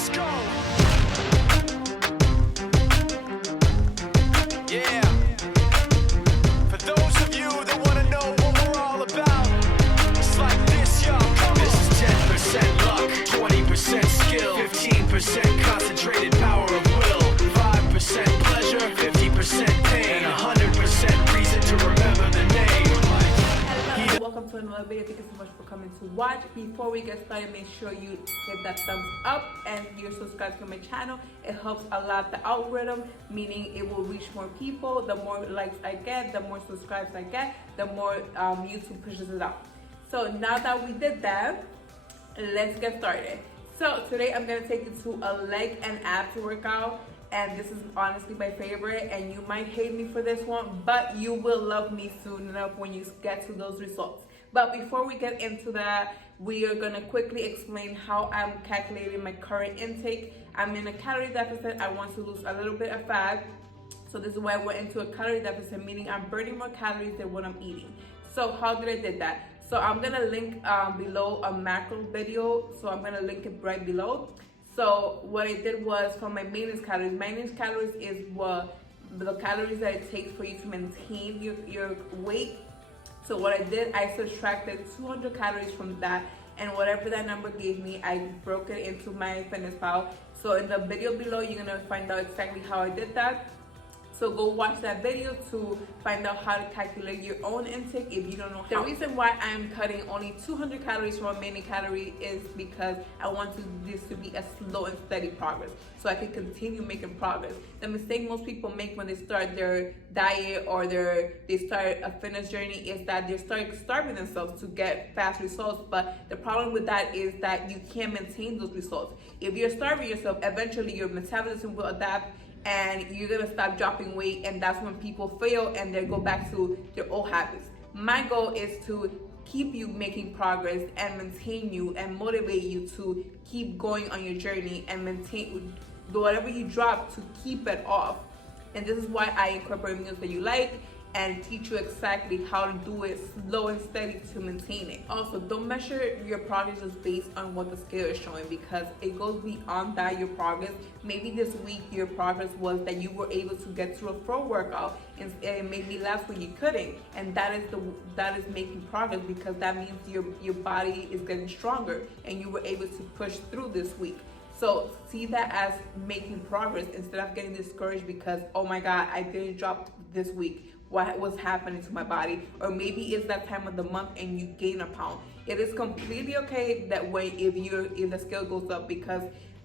Let's go. Yeah. For those of you that want to know what we're all about, it's like this, y'all. Come on. This is 10% luck, 20% skill, 15% concentrated power of will, 5% pleasure, 50% pain, and 100% reason to remember the name. Hello, welcome to another video. Thank you so much for coming to watch. Before we get started, make sure you hit that thumbs up and you're subscribed to my channel. It helps a lot the algorithm, meaning it will reach more people. The more likes I get, the more subscribes I get, the more YouTube pushes it out. So now that we did that, let's get started. So today I'm gonna take you to a leg and abs workout, and this is honestly my favorite, and you might hate me for this one, but you will love me soon enough when you get to those results. But before we get into that, we are gonna quickly explain how I'm calculating my current intake. I'm in a calorie deficit. I want to lose a little bit of fat, so this is why I went into a calorie deficit, meaning I'm burning more calories than what I'm eating. So how did I did that? So I'm gonna link below a macro video, so I'm gonna link it right below. So what I did was, for my maintenance calories is what the calories that it takes for you to maintain your weight. So what I did, I subtracted 200 calories from that, and whatever that number gave me, I broke it into my MyFitnessPal. So in the video below, you're gonna find out exactly how I did that. So go watch that video to find out how to calculate your own intake if you don't know how. The reason why I'm cutting only 200 calories from a main calorie is because I want this to be a slow and steady progress, so I can continue making progress. The mistake most people make when they start their diet or they start a fitness journey is that they start starving themselves to get fast results. But the problem with that is that you can't maintain those results. If you're starving yourself, eventually your metabolism will adapt, and you're gonna stop dropping weight, and that's when people fail and they go back to their old habits. My goal is to keep you making progress and maintain you and motivate you to keep going on your journey and maintain whatever you drop, to keep it off. And this is why I incorporate meals that you like and teach you exactly how to do it slow and steady to maintain it. Also, don't measure your progress just based on what the scale is showing, because it goes beyond that, your progress. Maybe this week your progress was that you were able to get to a full workout, and maybe last week you couldn't, and that is making progress, because that means your body is getting stronger and you were able to push through this week. So see that as making progress instead of getting discouraged because, oh my God, I didn't drop this week. What was happening to my body? Or maybe it's that time of the month and you gain a pound. It is completely okay that way if the scale goes up, because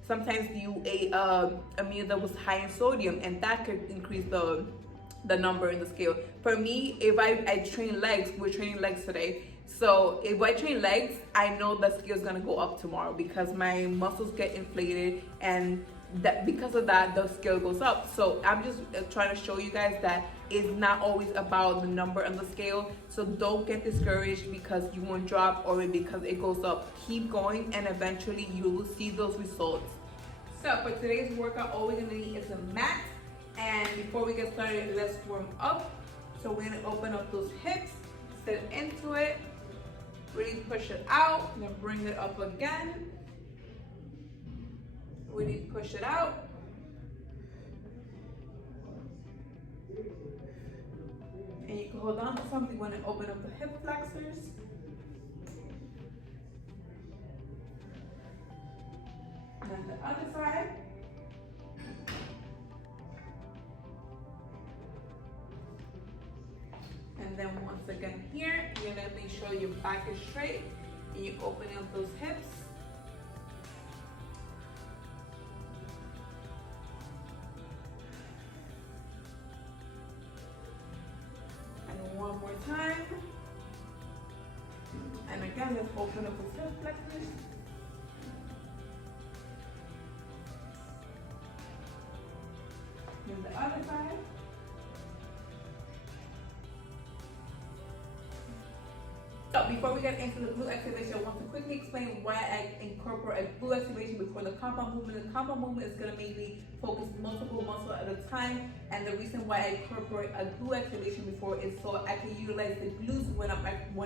sometimes you ate a meal that was high in sodium, and that could increase the number in the scale. For me, if I train legs, we're training legs today. So if I train legs, I know the scale is gonna go up tomorrow because my muscles get inflated, and that because of that the scale goes up. So I'm just trying to show you guys that it's not always about the number on the scale. So don't get discouraged because you won't drop or because it goes up. Keep going, and eventually you will see those results. So for today's workout, all we're gonna need is a mat. And before we get started, let's warm up. So we're gonna open up those hips, sit into it, really push it out, then bring it up again. Really push it out. And you can hold on to something when I open up the hip flexors. And then the other side. And then once again here, you're gonna make sure your back is straight and you open up those hips. And one more time. And again, let's open up those hip flexors. And the other side. So before we get into the glute activation, I want to quickly explain why I incorporate a glute activation before the compound movement. The compound movement is going to mainly focus multiple muscles at a time, and the reason why I incorporate a glute activation before is so I can utilize the glutes when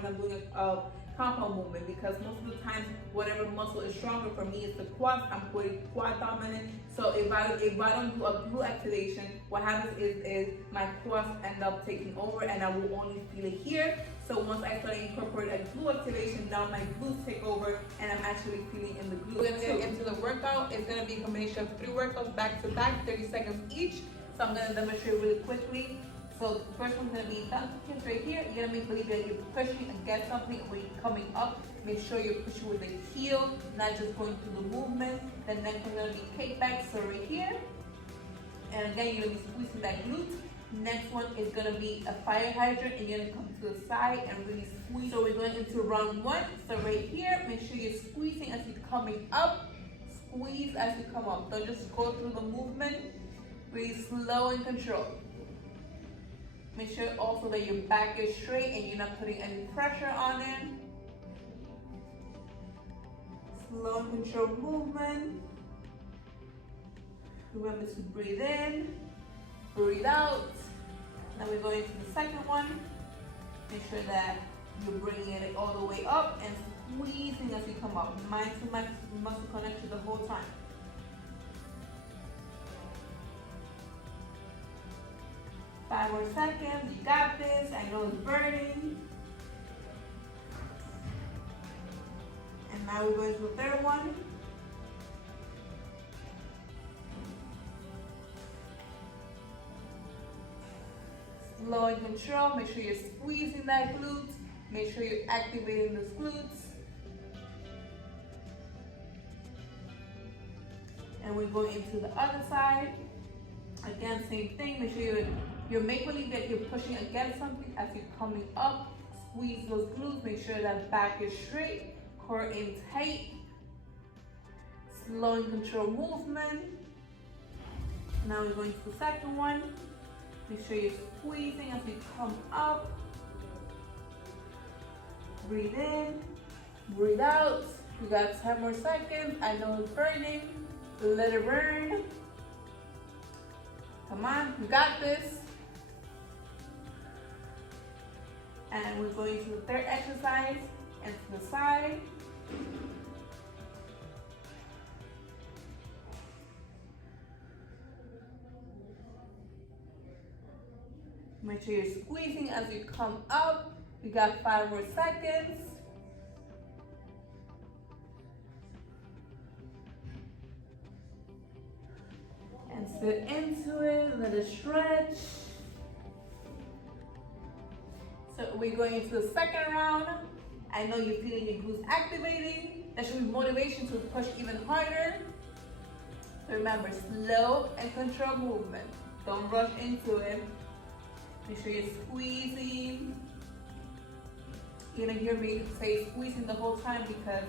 I'm doing a compound movement, because most of the time, whatever muscle is stronger for me is the quads. I'm quite quad dominant. So if I don't do a glute activation, what happens is my quads end up taking over, and I will only feel it here. So once I start incorporating a glute activation, now my glutes take over, and I'm actually feeling in the glutes. We're gonna get into the workout. It's gonna be a combination of 3 workouts back to back, 30 seconds each. So I'm gonna demonstrate really quickly. So the first one's gonna be donkey kicks right here. You're gonna make believe that you're pushing against something when you're coming up. Make sure you're pushing with the heel, not just going through the movement. The next one's gonna be kickbacks, so right here. And again, you're gonna be squeezing that glute. Next one is gonna be a fire hydrant, and you're gonna come to the side and really squeeze. So we're going into round 1. So right here, make sure you're squeezing as you're coming up. Squeeze as you come up. Don't just go through the movement. Really slow and controlled. Make sure also that your back is straight and you're not putting any pressure on it. Slow and controlled movement. Remember to breathe in, breathe out. Now we're going to the second one. Make sure that you're bringing it all the way up and squeezing as you come up. Mind to muscle connection the whole time. Five more seconds, you got this. I know it's burning. And now we're going to the third one. Slow and control, make sure you're squeezing that glute. Make sure you're activating those glutes. And we're going into the other side. Again, same thing, make sure you're make believe that you're pushing against something as you're coming up. Squeeze those glutes, make sure that back is straight, core in tight. Slow and control movement. Now we're going to the second one. Make sure you're squeezing as you come up. Breathe in, breathe out. We got 10 more seconds. I know it's burning. Let it burn. Come on, you got this. And we're going to the third exercise, and to the side. Make sure you're squeezing as you come up. We got 5 more seconds. And sit into it, let it stretch. So we're going into the second round. I know you're feeling your glutes activating. That should be motivation to push even harder. Remember, slow and controlled movement. Don't rush into it. Make sure you're squeezing. You're gonna hear me say squeezing the whole time because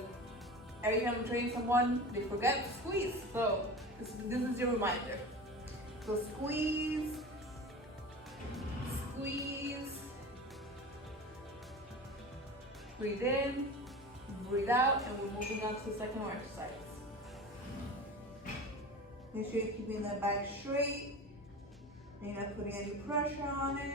every time I'm training someone, they forget to squeeze. So this is your reminder. So squeeze, squeeze. Breathe in, breathe out, and we're moving on to the second exercise. Make sure you're keeping that back straight. You're not putting any pressure on it.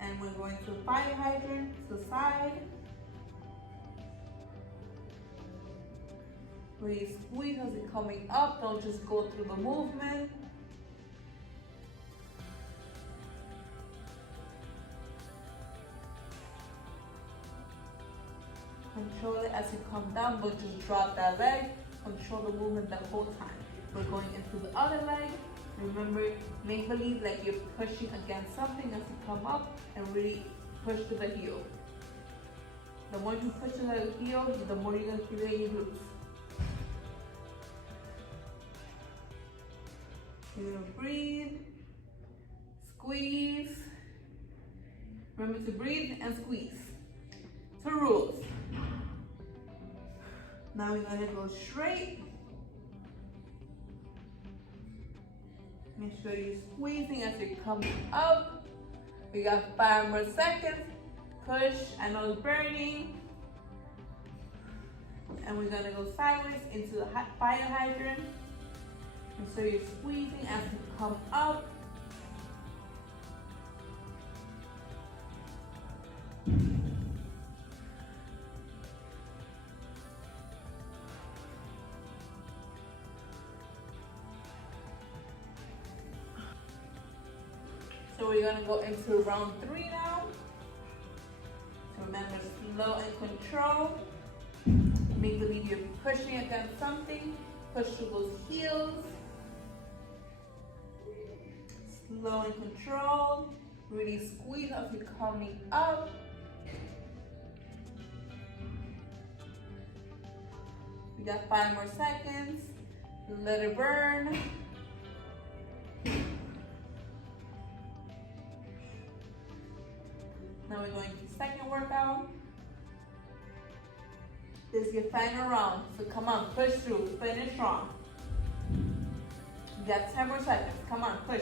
And we're going to the fire hydrant to the side. Really squeeze as it's coming up. Don't just go through the movement. Control it as you come down, but just drop that leg. Control the movement the whole time. We're going into the other leg. Remember, make believe like you're pushing against something as you come up and really push to the heel. The more you push to the heel, the more you're going to feel in your glutes. You're going to breathe, squeeze. Remember to breathe and squeeze. 2 rules. Now we're going to go straight. Make sure you're squeezing as you're coming up. We got 5 more seconds. Push, I know it's burning. And we're gonna go sideways into the fire hydrant. And so you're squeezing as you come up. So we're gonna go into round 3 now. So remember, slow and control. Make believe you're pushing against something. Push through those heels. Slow and control. Really squeeze as you're coming up. We got 5 more seconds. Let it burn. Now we're going to the second workout. This is your final round. So come on, push through, finish strong. You got 10 more seconds. Come on, push.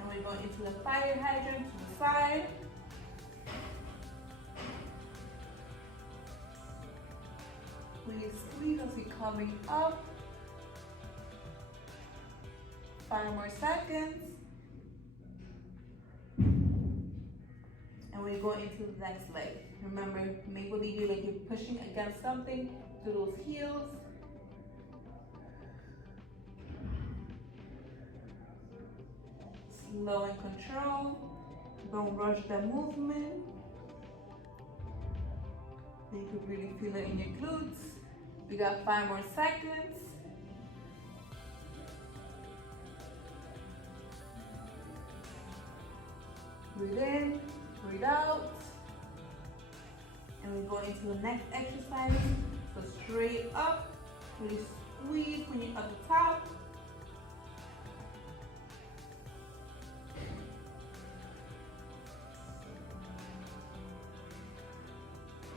And we're going into the fire hydrant to the side. Please squeeze as you're coming up. 5 more seconds. And we're going into the next leg. Remember, make believe like you're pushing against something to those heels. Slow and control. Don't rush the movement. You could really feel it in your glutes. We got 5 more seconds. Breathe in, breathe out. And we're going into the next exercise. So straight up, really squeeze when you're at the top.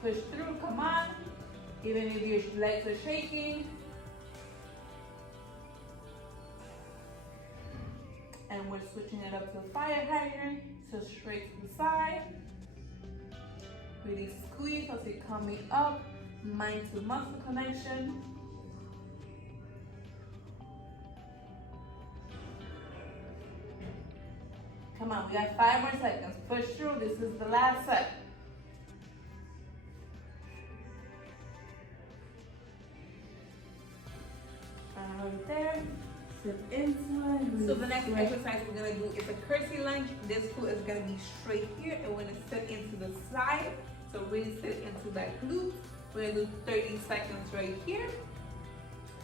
Push through, come on. Even if your legs are shaking. And we're switching it up to a fire hydrant. So straight to the side. Really squeeze as you're coming up. Mind to muscle connection. Come on, we got 5 more seconds. Push through, this is the last set. Right there, sit into it. So the next exercise we're gonna do is a curtsy lunge. This foot is gonna be straight here and we're gonna sit into the side. So really sit into that glute. We're gonna do 30 seconds right here.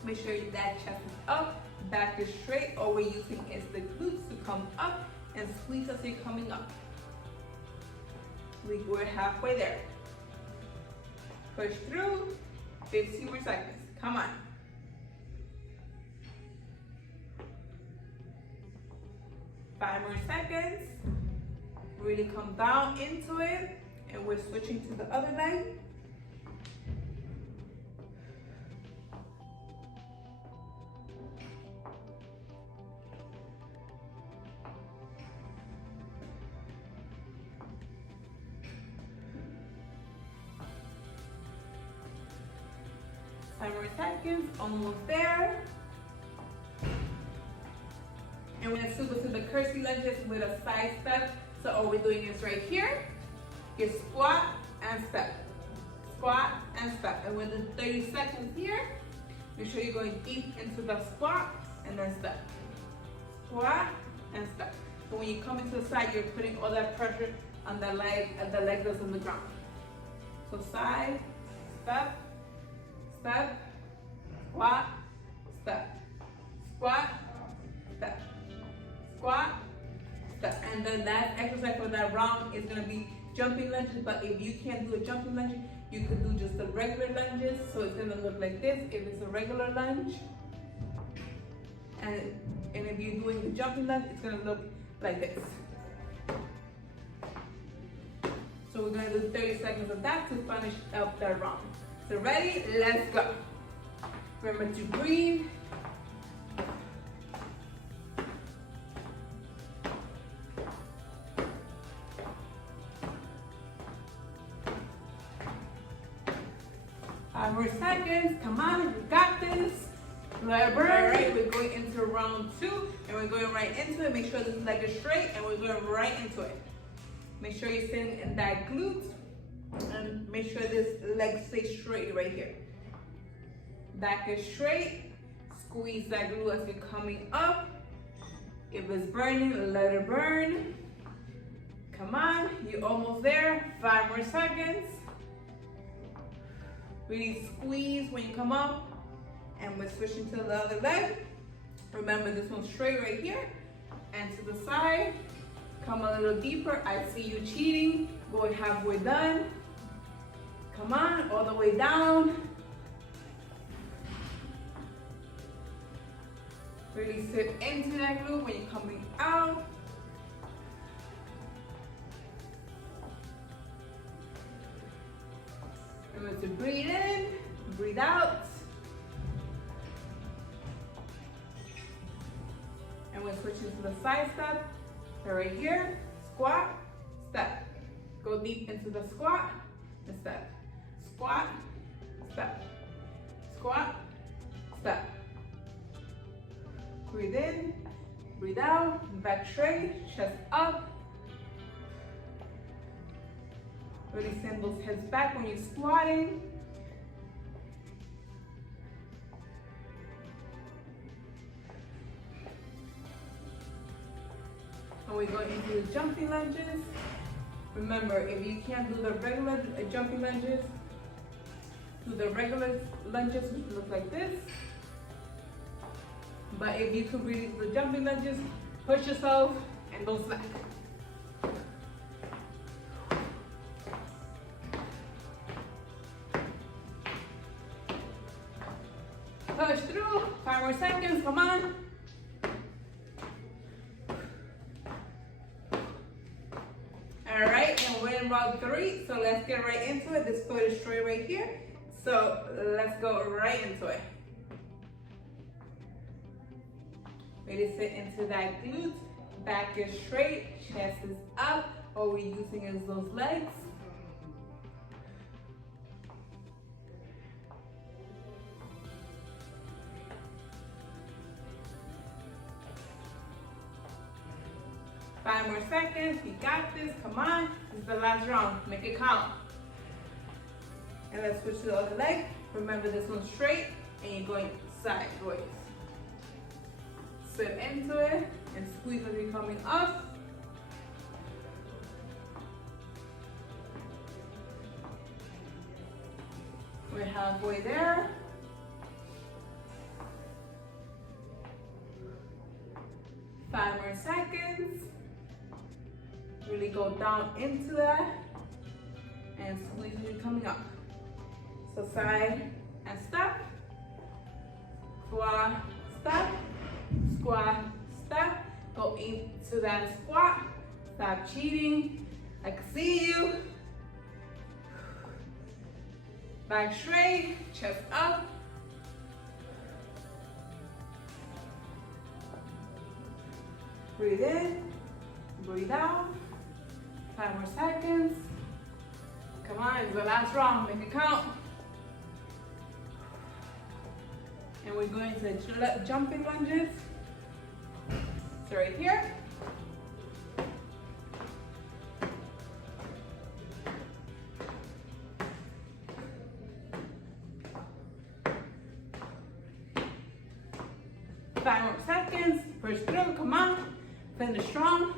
Make sure that chest is up, back is straight. All we're using is the glutes to come up and squeeze as you're coming up. We're halfway there. Push through, 15 more seconds, come on. 5 more seconds. Really come down into it. And we're switching to the other leg. Five more seconds, almost there. And we're gonna go to the curtsy lunges with a side step. So all we're doing is right here, you squat and step, squat and step. And within 30 seconds here, make sure you're going deep into the squat and then step. Squat and step. So when you come into the side, you're putting all that pressure on the leg and the leg goes on the ground. So side, step, step, squat, step, squat, step, squat, step. And the last exercise for that round is gonna be jumping lunges, but if you can't do a jumping lunge, you could do just the regular lunges. So it's gonna look like this if it's a regular lunge. And if you're doing the jumping lunge, it's gonna look like this. So we're gonna do 30 seconds of that to finish up that round. So ready? Let's go. Remember to breathe. 5 more seconds. Come on, you got this. Let it burn. All right, we're going into round 2, and we're going right into it. Make sure this leg is straight, and we're going right into it. Make sure you're sitting in that glute, and make sure this leg stays straight right here. Back is straight. Squeeze that glute as you're coming up. If it's burning, let it burn. Come on, you're almost there. 5 more seconds. Really squeeze when you come up. And we're switching to the other leg. Remember, this one's straight right here. And to the side. Come a little deeper. I see you cheating. Going halfway done. Come on, all the way down. Really sit into that glute when you're coming out. Remember to breathe in, breathe out. And we're switching to the side step. So right here, squat, step. Go deep into the squat and step. Squat, step. Squat, step. Breathe in, breathe out, back straight, chest up. Really send those heads back when you're squatting. And we go into the jumping lunges. Remember, if you can't do the regular jumping lunges, do the regular lunges, which look like this. But if you can really do the jumping lunges, push yourself and don't slack. Push through, 5 more seconds, come on. All right, and we're in round 3, so let's get right into it. This foot is straight right here, so let's go right into it. Really sit into that glute, back is straight, chest is up. All we're using is those legs. Five more seconds, you got this, come on. This is the last round, make it count. And let's switch to the other leg. Remember, this one's straight and you're going sideways. Sit into it and squeeze as you're coming up. We're halfway there. Five more seconds. Really go down into that and squeeze as you're coming up. So side and step. Squat, step. Squat, step, go into that squat, stop cheating, I can see you. Back straight, chest up. Breathe in, breathe out, 5 more seconds. Come on, it's the last round, make it count. And we're going to jumping lunges. So right here. Five more seconds, push through, come on, finish strong.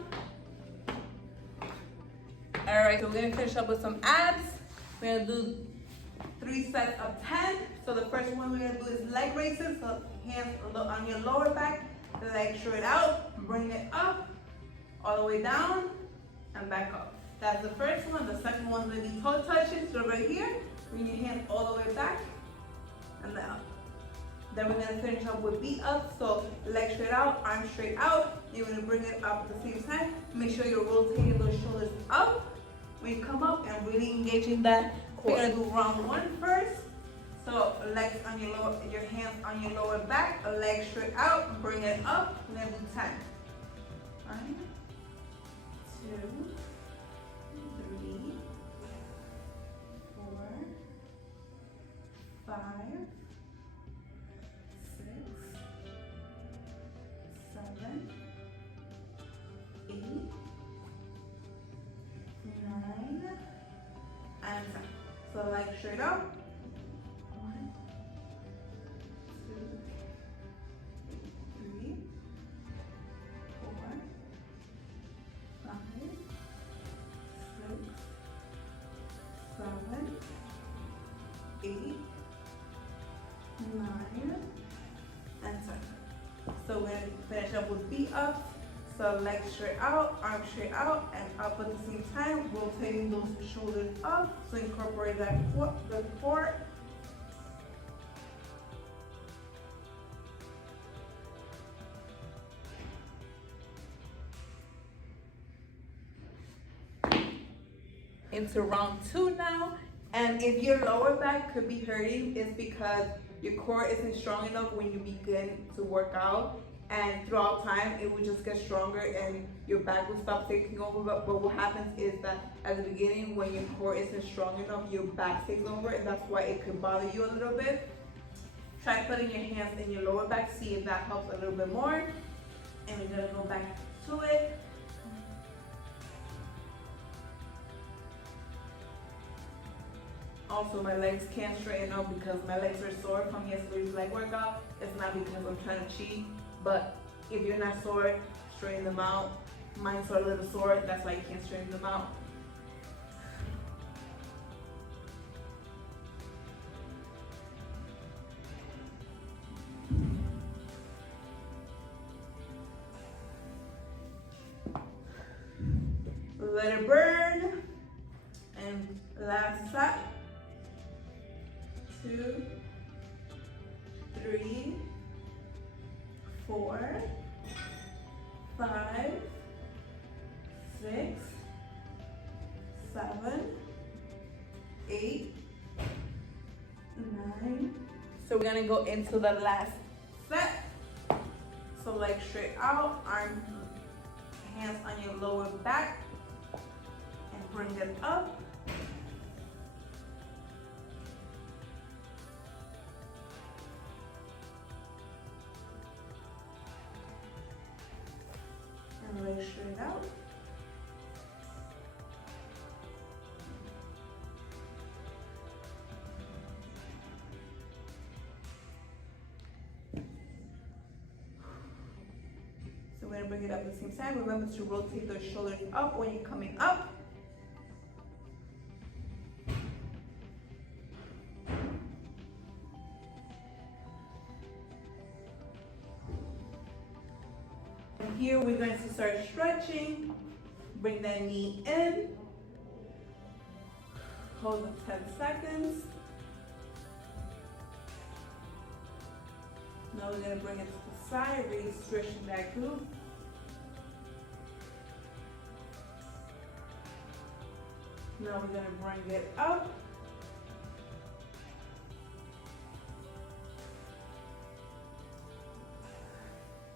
All right, so we're gonna finish up with some abs. We're gonna do 3 sets of 10. So the first one we're gonna do is leg raises. So hands on your lower back, leg straight out, bring it up, all the way down, and back up. That's the first one. The second one's gonna be toe touches. So right here, bring your hands all the way back, and then up. Then we're gonna finish up with feet up. So leg straight out, arms straight out. You're gonna bring it up at the same time. Make sure you're rotating those shoulders up when you come up and really engaging that core. We're gonna do round 1 first. So legs on your lower, your hands on your lower back, leg straight out, bring it up. We're gonna do 10. 1, 2, 3, 4, 5, 6, 7, 8, 9, and 10. So leg straight up. 1, 2, 3, 4, 5, 6, 7, 8, 9, and 10. So we're going to finish up with feet up. So legs straight out, arms straight out, and up at the same time, rotating those shoulders up. So incorporate that foot, the core. Into round 2 now. And if your lower back could be hurting, it's because your core isn't strong enough when you begin to work out. And throughout time, it will just get stronger and your back will stop taking over. But what happens is that at the beginning, when your core isn't strong enough, your back takes over, and that's why it could bother you a little bit. Try putting your hands in your lower back, see if that helps a little bit more. And we're gonna go back to it. Also, my legs can't straighten up because my legs are sore from yesterday's leg workout. It's not because I'm trying to cheat, but if you're not sore, straighten them out. Mine's are a little sore, that's why you can't straighten them out. Let it burn. And last set. 2, 3, 4, 5, 6, 7, 8, 9. So we're gonna go into the last set. So legs straight out, arms, hands on your lower back, and bring it up. And legs straight out. So we're gonna bring it up at the same time. Remember to rotate those shoulders up when you're coming up. Here we're going to start stretching. Bring that knee in. Hold it 10 seconds. Now we're going to bring it to the side, really stretching that glute. Now we're going to bring it up.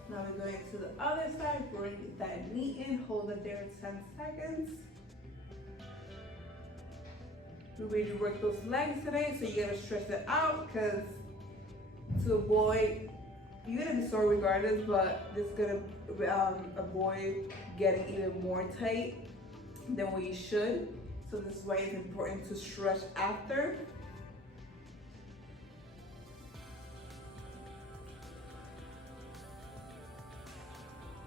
Now we're going to the other side, bring that knee in, hold it there 10 seconds. We really work those legs today, so you gotta stretch it out because to avoid, you're gonna be sore regardless, but this is gonna avoid getting even more tight than what you should. So this is why it's important to stretch after.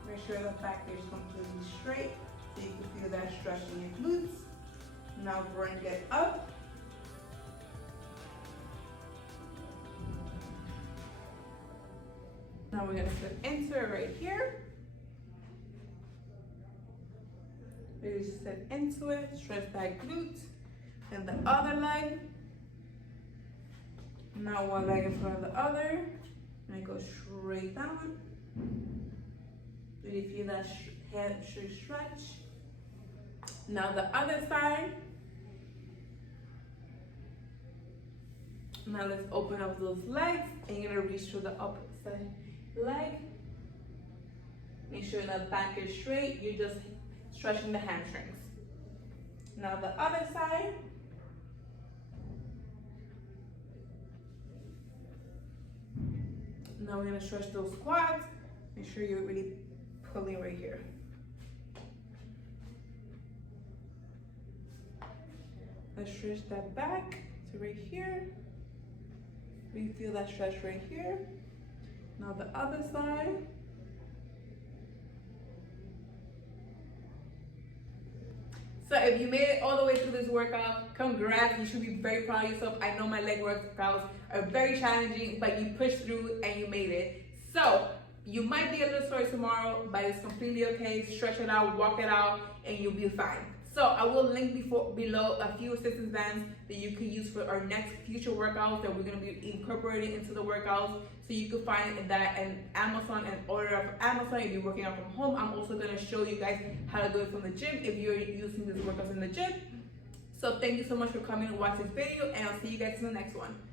Make sure the back is completely straight so you can feel that stretch in your glutes. Now bring it up. Now we're gonna sit into it right here. Really sit into it, stretch that glute. And the other leg. Now one leg in front of the other. And I go straight down. Really feel that hamstring stretch. Now the other side. Now let's open up those legs and you're gonna reach through the opposite leg. Make sure that back is straight. You're just stretching the hamstrings. Now the other side. Now we're gonna stretch those quads. Make sure you're really pulling right here. Let's stretch that back to right here. We feel that stretch right here. Now the other side. So if you made it all the way through this workout, congrats, you should be very proud of yourself. I know my leg workouts are very challenging, but you pushed through and you made it. So you might be a little sore tomorrow, but it's completely okay. Stretch it out, walk it out, and you'll be fine. So I will link below a few assistance bands that you can use for our next future workouts that we're going to be incorporating into the workouts. So you can find that in Amazon and order it from Amazon if you're working out from home. I'm also going to show you guys how to do it from the gym if you're using these workouts in the gym. So thank you so much for coming and watching this video, and I'll see you guys in the next one.